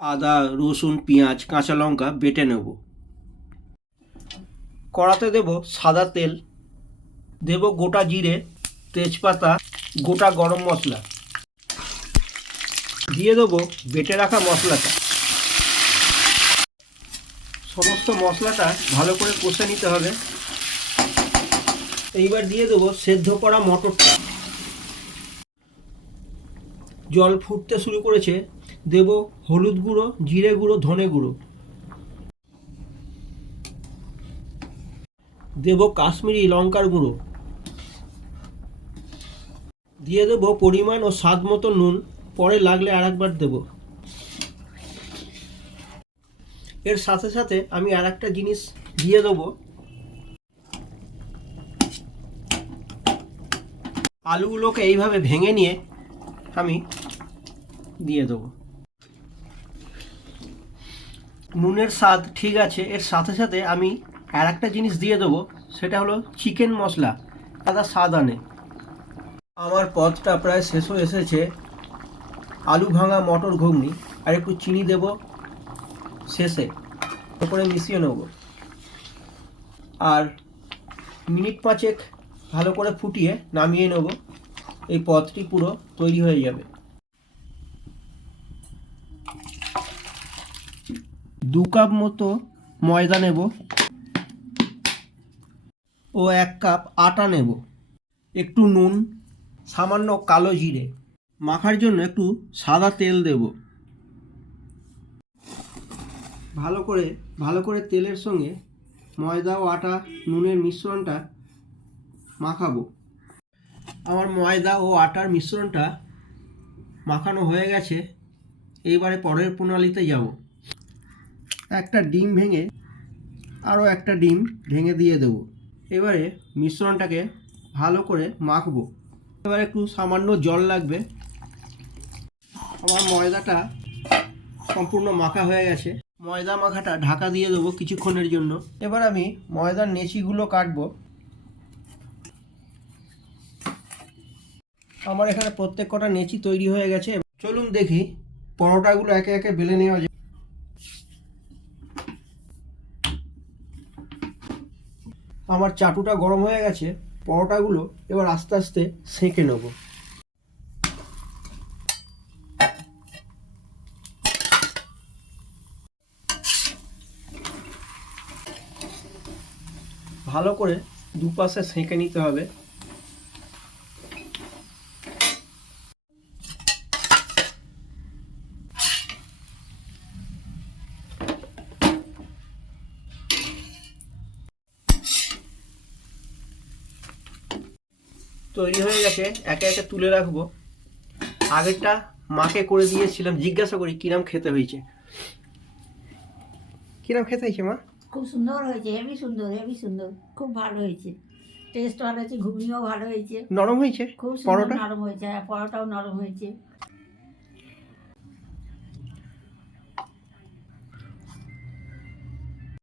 আদা, রসুন, পেঁয়াজ, কাঁচা লঙ্কা বেটে নেব। কড়াতে দেব সাদা তেল। দেব গোটা জিরে, তেজপাতা, গোটা গরম মশলা। দিয়ে দেবো বেটে রাখা মশলাটা। সমস্ত মশলাটা ভালো করে কষে নিতে হবে। এইবার দিয়ে দেবো সেদ্ধ করা মটরটা। জল ফুটতে শুরু করেছে। দেব হলুদ গুঁড়ো, জিরে গুঁড়ো, ধনে গুঁড়ো। দেব কাশ্মীরি লঙ্কার গুঁড়ো। দিয়ে দেবো পরিমাণ ও স্বাদ মতো নুন, পরে লাগলে আর একবার দেবো। এর সাথে সাথে আমি আর একটা জিনিস দিয়ে দেবো। আলুগুলোকে এইভাবে ভেঙে নিয়ে আমি দিয়ে দেবো। নুনের স্বাদ ঠিক আছে, এর সাথে সাথে আমি আর একটা জিনিস দিয়ে দেবো, সেটা হলো চিকেন মশলা আদা স্বাদ আনে। আমার পদটা প্রায় শেষ হয়ে এসেছে। আলু ভাঙা মটর ঘুগনি আর একটু চিনি দেব শেষে, ওপরে মিশিয়ে নেব। আর মিনিট পাঁচেক ভালো করে ফুটিয়ে নামিয়ে নেব। এই পদটি পুরো তৈরি হয়ে যাবে। দু কাপ মতো ময়দা নেব ও এক কাপ আটা নেব। একটু নুন, সামান্য কালো জিরে। মাখার জন্য একটু সাদা তেল দেব। ভালো করে ভালো করে তেলের সঙ্গে ময়দা ও আটা, নুনের মিশ্রণটা মাখাবো। আমার ময়দা ও আটার মিশ্রণটা মাখানো হয়ে গেছে। এইবারে পরের প্রণালীতে যাব। একটা ডিম ভেঙে আরও একটা ডিম ভেঙে দিয়ে দেব। এবারে মিশ্রণটাকে ভালো করে মাখবো। এবার একটু সামান্য জল লাগবে। আমার ময়দাটা সম্পূর্ণ মাখা হয়ে গেছে। ময়দা মাখাটা ঢাকা দিয়ে দেবো কিছুক্ষণের জন্য। এবার আমি ময়দার নেচিগুলো কাটবো। আমার এখানে প্রত্যেক কটা নেচি তৈরি হয়ে গেছে। চলুন দেখি পরোটাগুলো একে একে বেলে নেওয়া যায়। আমার চাটুটা গরম হয়ে গেছে, পরোটাগুলো এবার আস্তে আস্তে সেঁকে নেব। ভালো করে দুপাশে সেঁকে নিতে হবে। তৈরি হয়ে গেছে একে একে তুলে রাখব। আগেরটা মাকে করে দিয়েছিলাম জিজ্ঞাসা করি কিরাম খেতে হয়েছে? কিরাম খেতে হয়েছে মা? খুব সুন্দর হয়েছে হেভি সুন্দর হেভি সুন্দর খুব ভালো হয়েছে। টেস্ট ভালো হয়েছে ঘুগনিও ভালো হয়েছে। নরম হয়েছে খুব সুন্দর নরম হয়েছে হ্যাঁ পরোটাও নরম হয়েছে।